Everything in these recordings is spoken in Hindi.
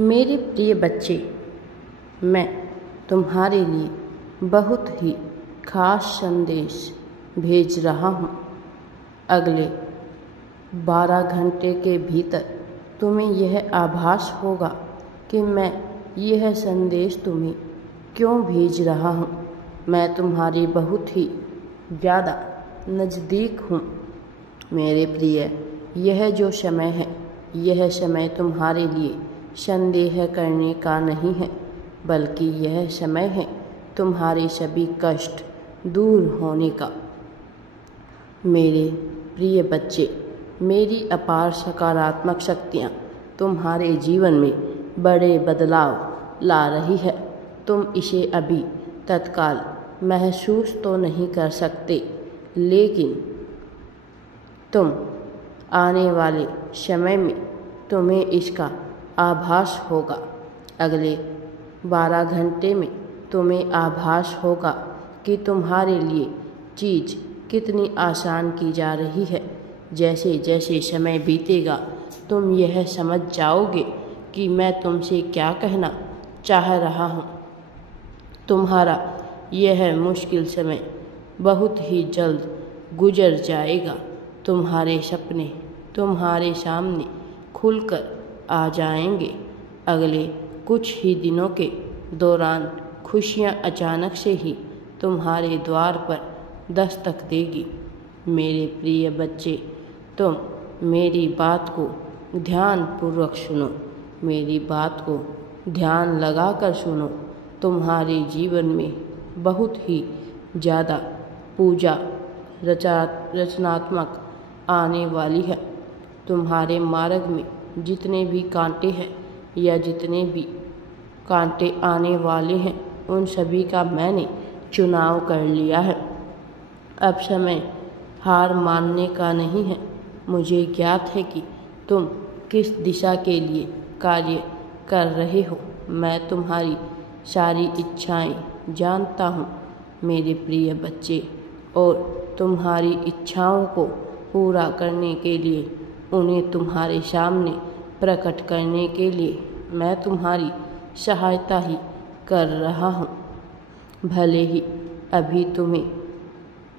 मेरे प्रिय बच्चे, मैं तुम्हारे लिए बहुत ही खास संदेश भेज रहा हूँ। अगले 12 घंटे के भीतर तुम्हें यह आभास होगा कि मैं यह संदेश तुम्हें क्यों भेज रहा हूँ। मैं तुम्हारी बहुत ही ज़्यादा नज़दीक हूँ। मेरे प्रिय, यह जो समय है, यह समय तुम्हारे लिए संदेह करने का नहीं है, बल्कि यह समय है तुम्हारे सभी कष्ट दूर होने का। मेरे प्रिय बच्चे, मेरी अपार सकारात्मक शक्तियाँ तुम्हारे जीवन में बड़े बदलाव ला रही है। तुम इसे अभी तत्काल महसूस तो नहीं कर सकते, लेकिन तुम आने वाले समय में तुम्हें इसका आभास होगा। अगले 12 घंटे में तुम्हें आभास होगा कि तुम्हारे लिए चीज़ कितनी आसान की जा रही है। जैसे जैसे समय बीतेगा तुम यह समझ जाओगे कि मैं तुमसे क्या कहना चाह रहा हूँ। तुम्हारा यह मुश्किल समय बहुत ही जल्द गुजर जाएगा। तुम्हारे सपने तुम्हारे सामने खुलकर आ जाएंगे। अगले कुछ ही दिनों के दौरान खुशियाँ अचानक से ही तुम्हारे द्वार पर दस्तक देगी। मेरे प्रिय बच्चे, तुम मेरी बात को ध्यानपूर्वक सुनो। मेरी बात को ध्यान लगाकर सुनो। तुम्हारे जीवन में बहुत ही ज़्यादा पूजा रचनात्मक आने वाली है। तुम्हारे मार्ग में जितने भी कांटे हैं या जितने भी कांटे आने वाले हैं, उन सभी का मैंने चुनाव कर लिया है। अब समय हार मानने का नहीं है। मुझे ज्ञात है कि तुम किस दिशा के लिए कार्य कर रहे हो। मैं तुम्हारी सारी इच्छाएं जानता हूँ मेरे प्रिय बच्चे, और तुम्हारी इच्छाओं को पूरा करने के लिए, उन्हें तुम्हारे सामने प्रकट करने के लिए मैं तुम्हारी सहायता ही कर रहा हूँ। भले ही अभी तुम्हें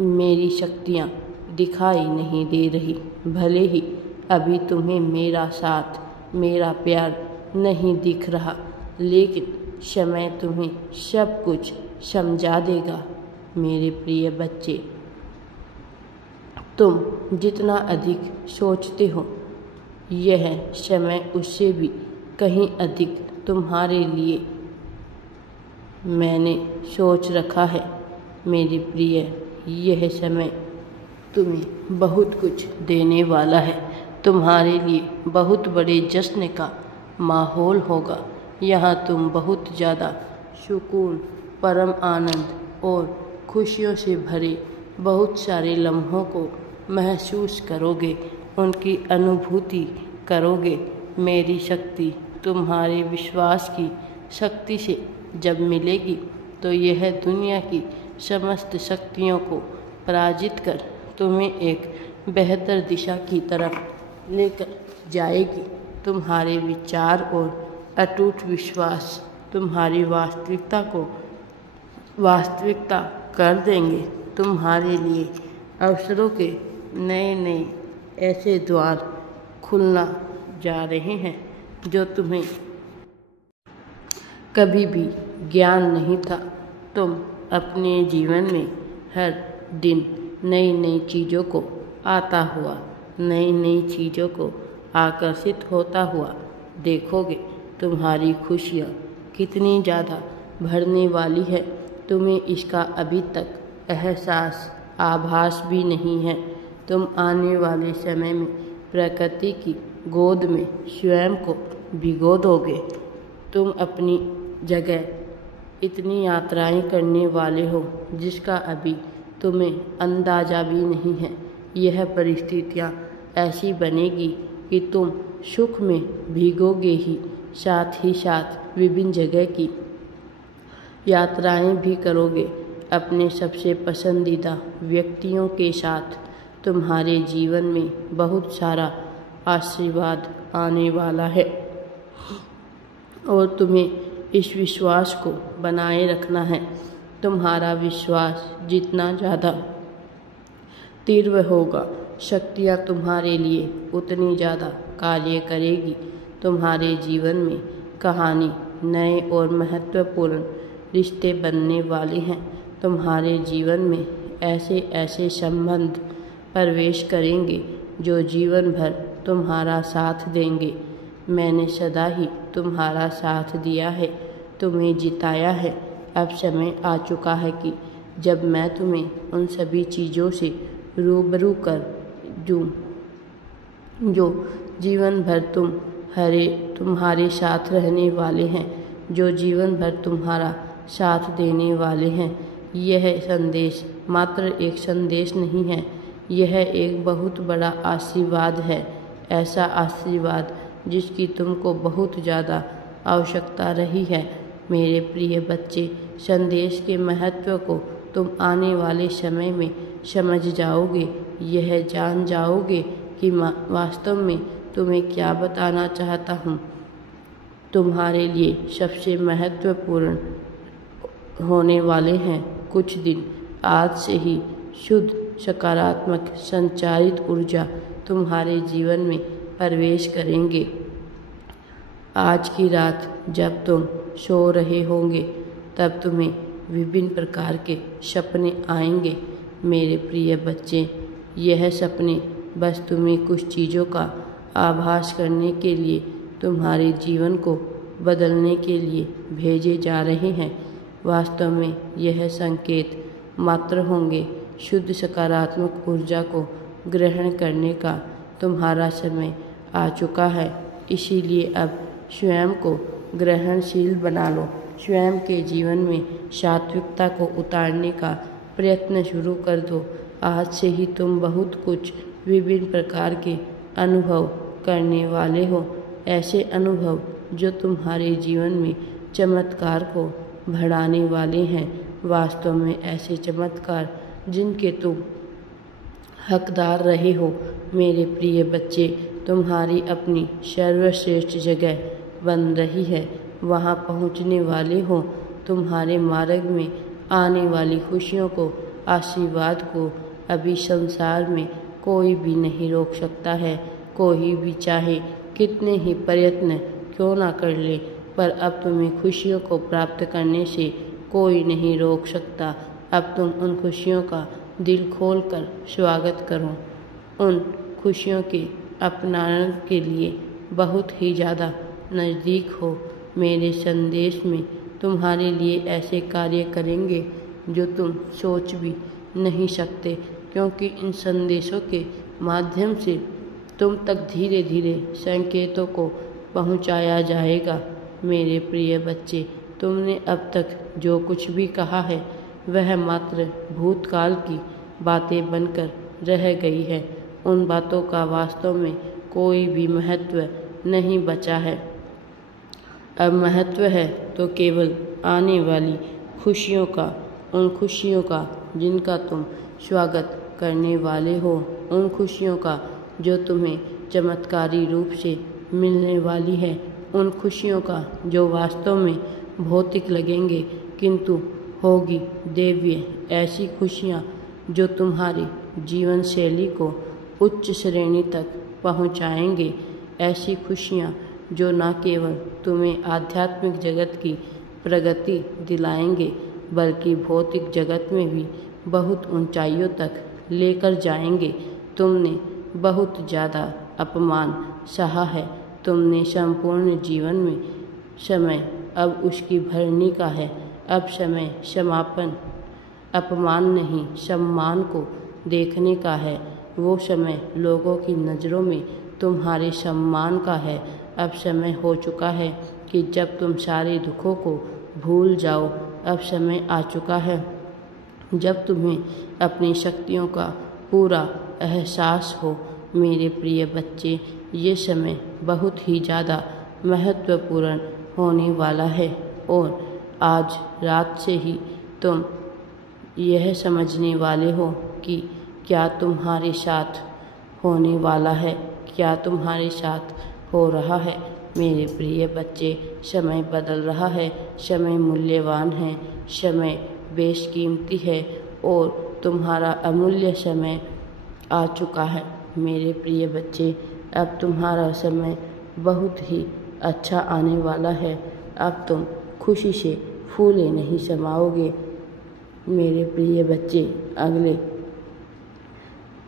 मेरी शक्तियाँ दिखाई नहीं दे रही, भले ही अभी तुम्हें मेरा साथ, मेरा प्यार नहीं दिख रहा, लेकिन समय तुम्हें सब कुछ समझा देगा। मेरे प्रिय बच्चे, तुम जितना अधिक सोचते हो, यह समय उससे भी कहीं अधिक तुम्हारे लिए मैंने सोच रखा है। मेरे प्रिय, यह समय तुम्हें बहुत कुछ देने वाला है। तुम्हारे लिए बहुत बड़े जश्न का माहौल होगा। यहाँ तुम बहुत ज़्यादा सुकून, परम आनंद और खुशियों से भरे बहुत सारे लम्हों को महसूस करोगे, उनकी अनुभूति करोगे। मेरी शक्ति तुम्हारे विश्वास की शक्ति से जब मिलेगी तो यह दुनिया की समस्त शक्तियों को पराजित कर तुम्हें एक बेहतर दिशा की तरफ लेकर जाएगी। तुम्हारे विचार और अटूट विश्वास तुम्हारी वास्तविकता को वास्तविकता कर देंगे। तुम्हारे लिए अवसरों के नए नए ऐसे द्वार खुलना जा रहे हैं जो तुम्हें कभी भी ज्ञान नहीं था। तुम अपने जीवन में हर दिन नई नई चीज़ों को आता हुआ, नई नई चीज़ों को आकर्षित होता हुआ देखोगे। तुम्हारी खुशियाँ कितनी ज़्यादा भरने वाली है, तुम्हें इसका अभी तक एहसास, आभास भी नहीं है। तुम आने वाले समय में प्रकृति की गोद में स्वयं को भिगो दोगे। तुम अपनी जगह इतनी यात्राएं करने वाले हो जिसका अभी तुम्हें अंदाज़ा भी नहीं है। यह परिस्थितियाँ ऐसी बनेगी कि तुम सुख में भीगोगे ही साथ विभिन्न जगह की यात्राएं भी करोगे। अपने सबसे पसंदीदा व्यक्तियों के साथ तुम्हारे जीवन में बहुत सारा आशीर्वाद आने वाला है। और तुम्हें इस विश्वास को बनाए रखना है। तुम्हारा विश्वास जितना ज़्यादा तीव्र होगा, शक्तियाँ तुम्हारे लिए उतनी ज़्यादा कार्य करेगी। तुम्हारे जीवन में कहानी नए और महत्वपूर्ण रिश्ते बनने वाले हैं। तुम्हारे जीवन में ऐसे ऐसे संबंध प्रवेश करेंगे जो जीवन भर तुम्हारा साथ देंगे। मैंने सदा ही तुम्हारा साथ दिया है, तुम्हें जिताया है। अब समय आ चुका है कि जब मैं तुम्हें उन सभी चीज़ों से रूबरू कर दूं जो जीवन भर तुम्हारे साथ रहने वाले हैं, जो जीवन भर तुम्हारा साथ देने वाले हैं। यह संदेश मात्र एक संदेश नहीं है, यह एक बहुत बड़ा आशीर्वाद है। ऐसा आशीर्वाद जिसकी तुमको बहुत ज़्यादा आवश्यकता रही है। मेरे प्रिय बच्चे, संदेश के महत्व को तुम आने वाले समय में समझ जाओगे। यह जान जाओगे कि वास्तव में तुम्हें क्या बताना चाहता हूँ। तुम्हारे लिए सबसे महत्वपूर्ण होने वाले हैं कुछ दिन। आज से ही शुद्ध सकारात्मक संचारित ऊर्जा तुम्हारे जीवन में प्रवेश करेंगे। आज की रात जब तुम सो रहे होंगे तब तुम्हें विभिन्न प्रकार के सपने आएंगे। मेरे प्रिय बच्चे, यह सपने बस तुम्हें कुछ चीज़ों का आभास करने के लिए, तुम्हारे जीवन को बदलने के लिए भेजे जा रहे हैं। वास्तव में यह संकेत मात्र होंगे। शुद्ध सकारात्मक ऊर्जा को ग्रहण करने का तुम्हारा समय आ चुका है। इसीलिए अब स्वयं को ग्रहणशील बना लो। स्वयं के जीवन में सात्विकता को उतारने का प्रयत्न शुरू कर दो। आज से ही तुम बहुत कुछ विभिन्न प्रकार के अनुभव करने वाले हो। ऐसे अनुभव जो तुम्हारे जीवन में चमत्कार को बढ़ाने वाले हैं। वास्तव में ऐसे चमत्कार जिनके तुम हकदार रहे हो। मेरे प्रिय बच्चे, तुम्हारी अपनी सर्वश्रेष्ठ जगह बन रही है। वहाँ पहुँचने वाले हो। तुम्हारे मार्ग में आने वाली खुशियों को, आशीर्वाद को अभी संसार में कोई भी नहीं रोक सकता है। कोई भी चाहे कितने ही प्रयत्न क्यों ना कर ले, पर अब तुम्हें खुशियों को प्राप्त करने से कोई नहीं रोक सकता। अब तुम उन खुशियों का दिल खोलकर स्वागत करो। उन खुशियों के अपनाने के लिए बहुत ही ज़्यादा नज़दीक हो। मेरे संदेश में तुम्हारे लिए ऐसे कार्य करेंगे जो तुम सोच भी नहीं सकते, क्योंकि इन संदेशों के माध्यम से तुम तक धीरे धीरे संकेतों को पहुंचाया जाएगा। मेरे प्रिय बच्चे, तुमने अब तक जो कुछ भी कहा है वह मात्र भूतकाल की बातें बनकर रह गई है। उन बातों का वास्तव में कोई भी महत्व नहीं बचा है। अब महत्व है तो केवल आने वाली खुशियों का, उन खुशियों का जिनका तुम स्वागत करने वाले हो, उन खुशियों का जो तुम्हें चमत्कारी रूप से मिलने वाली है, उन खुशियों का जो वास्तव में भौतिक लगेंगे किंतु होगी दिव्य। ऐसी खुशियाँ जो तुम्हारी जीवन शैली को उच्च श्रेणी तक पहुँचाएंगे। ऐसी खुशियाँ जो न केवल तुम्हें आध्यात्मिक जगत की प्रगति दिलाएंगे बल्कि भौतिक जगत में भी बहुत ऊंचाइयों तक लेकर जाएंगे। तुमने बहुत ज़्यादा अपमान सहा है। तुमने संपूर्ण जीवन में समय अब उसकी भरनी का है। अब समय समापन, अपमान नहीं सम्मान को देखने का है। वो समय लोगों की नज़रों में तुम्हारे सम्मान का है। अब समय हो चुका है कि जब तुम सारे दुखों को भूल जाओ। अब समय आ चुका है जब तुम्हें अपनी शक्तियों का पूरा एहसास हो। मेरे प्रिय बच्चे, ये समय बहुत ही ज़्यादा महत्वपूर्ण होने वाला है और आज रात से ही तुम यह समझने वाले हो कि क्या तुम्हारे साथ होने वाला है, क्या तुम्हारे साथ हो रहा है। मेरे प्रिय बच्चे, समय बदल रहा है, समय मूल्यवान है, समय बेशकीमती है और तुम्हारा अमूल्य समय आ चुका है। मेरे प्रिय बच्चे, अब तुम्हारा समय बहुत ही अच्छा आने वाला है। अब तुम खुशी से फूले नहीं समाओगे। मेरे प्रिय बच्चे, अगले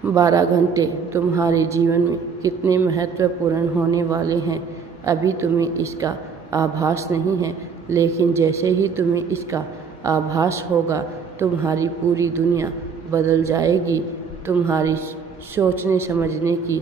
12 घंटे तुम्हारे जीवन में कितने महत्वपूर्ण होने वाले हैं, अभी तुम्हें इसका आभास नहीं है, लेकिन जैसे ही तुम्हें इसका आभास होगा, तुम्हारी पूरी दुनिया बदल जाएगी। तुम्हारी सोचने समझने की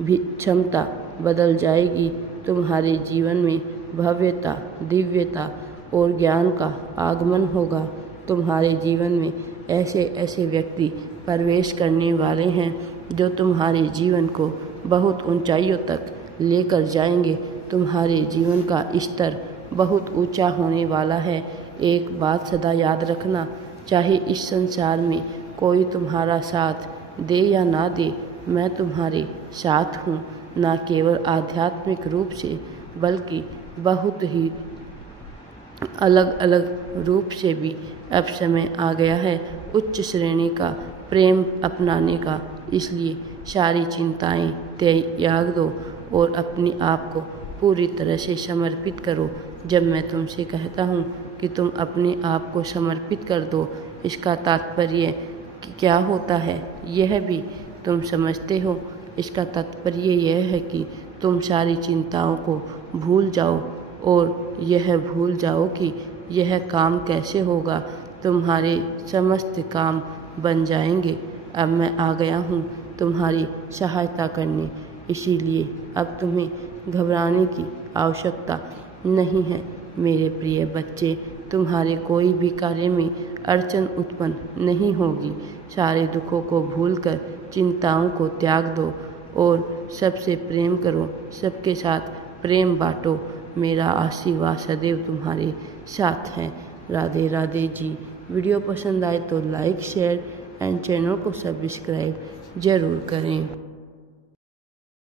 भी क्षमता बदल जाएगी। तुम्हारे जीवन में भव्यता, दिव्यता और ज्ञान का आगमन होगा। तुम्हारे जीवन में ऐसे ऐसे व्यक्ति प्रवेश करने वाले हैं जो तुम्हारे जीवन को बहुत ऊंचाइयों तक लेकर जाएंगे। तुम्हारे जीवन का स्तर बहुत ऊंचा होने वाला है। एक बात सदा याद रखना, चाहे इस संसार में कोई तुम्हारा साथ दे या ना दे, मैं तुम्हारे साथ हूँ, न केवल आध्यात्मिक रूप से बल्कि बहुत ही अलग अलग रूप से भी। अब समय आ गया है उच्च श्रेणी का प्रेम अपनाने का, इसलिए सारी चिंताएं त्याग दो और अपने आप को पूरी तरह से समर्पित करो। जब मैं तुमसे कहता हूँ कि तुम अपने आप को समर्पित कर दो, इसका तात्पर्य क्या होता है यह भी तुम समझते हो। इसका तात्पर्य यह है कि तुम सारी चिंताओं को भूल जाओ और यह भूल जाओ कि यह काम कैसे होगा। तुम्हारे समस्त काम बन जाएंगे। अब मैं आ गया हूँ तुम्हारी सहायता करने, इसीलिए अब तुम्हें घबराने की आवश्यकता नहीं है। मेरे प्रिय बच्चे, तुम्हारे कोई भी कार्य में अड़चन उत्पन्न नहीं होगी। सारे दुखों को भूलकर चिंताओं को त्याग दो और सबसे प्रेम करो, सबके साथ प्रेम बांटो। मेरा आशीर्वाद सदैव तुम्हारे साथ है। राधे राधे जी। वीडियो पसंद आए तो लाइक, शेयर एंड चैनल को सब्सक्राइब जरूर करें।